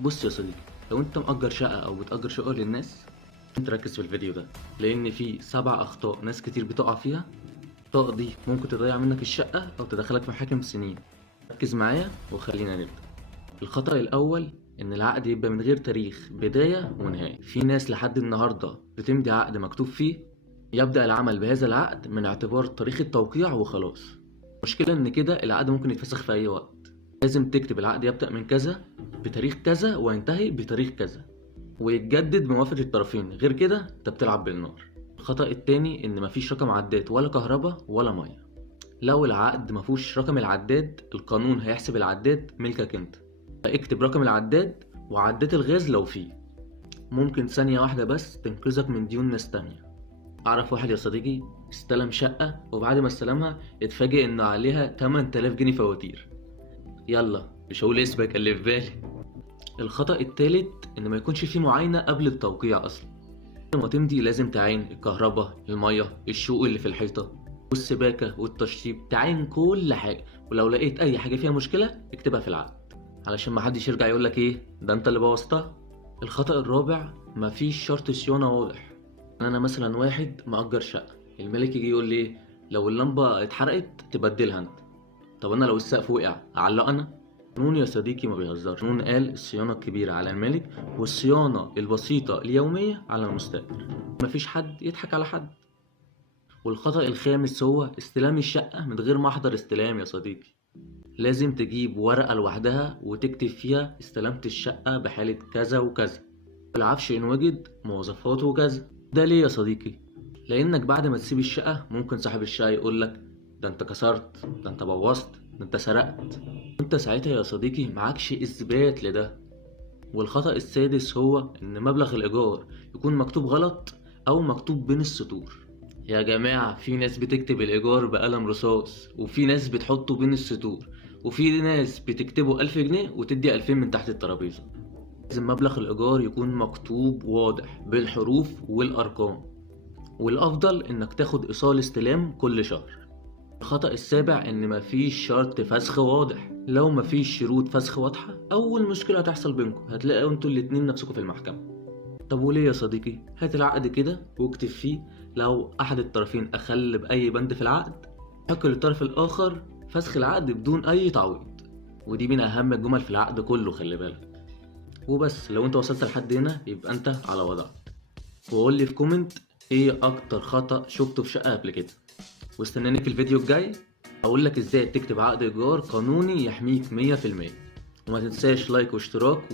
بص يا صديقي، لو انت مأجر شقة او بتأجر شقة للناس، انت ركز في الفيديو ده لان في 7 اخطاء ناس كتير بتقع فيها. الاخطاء دي ممكن تضيع منك الشقة او تدخلك في محاكم سنين. ركز معايا وخلينا نبدأ. الخطأ الاول ان العقد يبقى من غير تاريخ بداية ونهاية. في ناس لحد النهاردة بتمضي عقد مكتوب فيه يبدأ العمل بهذا العقد من اعتبار تاريخ التوقيع وخلاص. المشكلة ان كده العقد ممكن يتفسخ في اي وقت. لازم تكتب العقد يبدأ من كذا بتاريخ كذا وينتهي بتاريخ كذا، ويتجدد بموافقة الطرفين، غير كده انت بتلعب بالنار. الخطأ التاني ان مفيش رقم عداد ولا كهرباء ولا مية. لو العقد مفهوش رقم العداد القانون هيحسب العداد ملكك انت، فاكتب رقم العداد وعداد الغاز لو فيه. ممكن ثانية واحدة بس تنقذك من ديون ناس تانية. اعرف واحد يا صديقي استلم شقة وبعد ما استلمها اتفاجئ ان عليها 8000 جنيه فواتير. يلا مش هقول اسمك اللي في بالي. الخطأ التالت إن ما يكونش فيه معاينة قبل التوقيع أصلا. لما تمضي لازم تعاين الكهرباء، المية، الشقوق اللي في الحيطة والسباكة والتشطيب، تعاين كل حاجة. ولو لقيت أي حاجة فيها مشكلة اكتبها في العقد علشان محدش يرجع يقولك إيه ده أنت اللي بوظتها. الخطأ الرابع مفيش شرط صيانة واضح. أنا مثلا واحد مأجر شقة، الملك يجي يقول لي لو اللمبة اتحرقت تبدلها أنت. طب أنا لو السقف وقع أعلقه أنا؟ قانون يا صديقي ما بيهزرش. قانون قال الصيانة الكبيرة على المالك والصيانة البسيطة اليومية على المستأجر. مفيش حد يضحك على حد. والخطأ الخامس هو استلام الشقة من غير محضر استلام يا صديقي. لازم تجيب ورقة لوحدها وتكتب فيها استلمت الشقة بحالة كذا وكذا، العفش إن وجد، مواصفاته وكذا. ده ليه يا صديقي؟ لأنك بعد ما تسيب الشقة ممكن صاحب الشقة يقولك ده انت كسرت، ده انت بوظت، ده انت سرقت، انت ساعتها يا صديقي معكش اثبات لده. والخطأ السادس هو ان مبلغ الايجار يكون مكتوب غلط او مكتوب بين السطور. يا جماعة في ناس بتكتب الايجار بقلم رصاص، وفي ناس بتحطه بين السطور، وفي ناس بتكتبه 1000 جنيه وتدي 2000 من تحت الترابيزة. لازم مبلغ الايجار يكون مكتوب واضح بالحروف والارقام، والافضل انك تاخد ايصال استلام كل شهر. الخطأ السابع إن مفيش شرط فسخ واضح. لو مفيش شروط فسخ واضحة أول مشكلة هتحصل بينكم هتلاقوا انتوا الاتنين نفسكم في المحكمة. طب وليه يا صديقي؟ هات العقد كده واكتب فيه لو أحد الطرفين أخل بأي بند في العقد حق للطرف الآخر فسخ العقد بدون أي تعويض. ودي من أهم الجمل في العقد كله، خلي بالك. وبس، لو انت وصلت لحد هنا يبقى انت على وضعك. وقول لي في كومنت ايه أكتر خطأ شفته في شقة قبل كده، واستناني في الفيديو الجاي اقول لك ازاي تكتب عقد ايجار قانوني يحميك 100%. وما تنساش لايك واشتراك.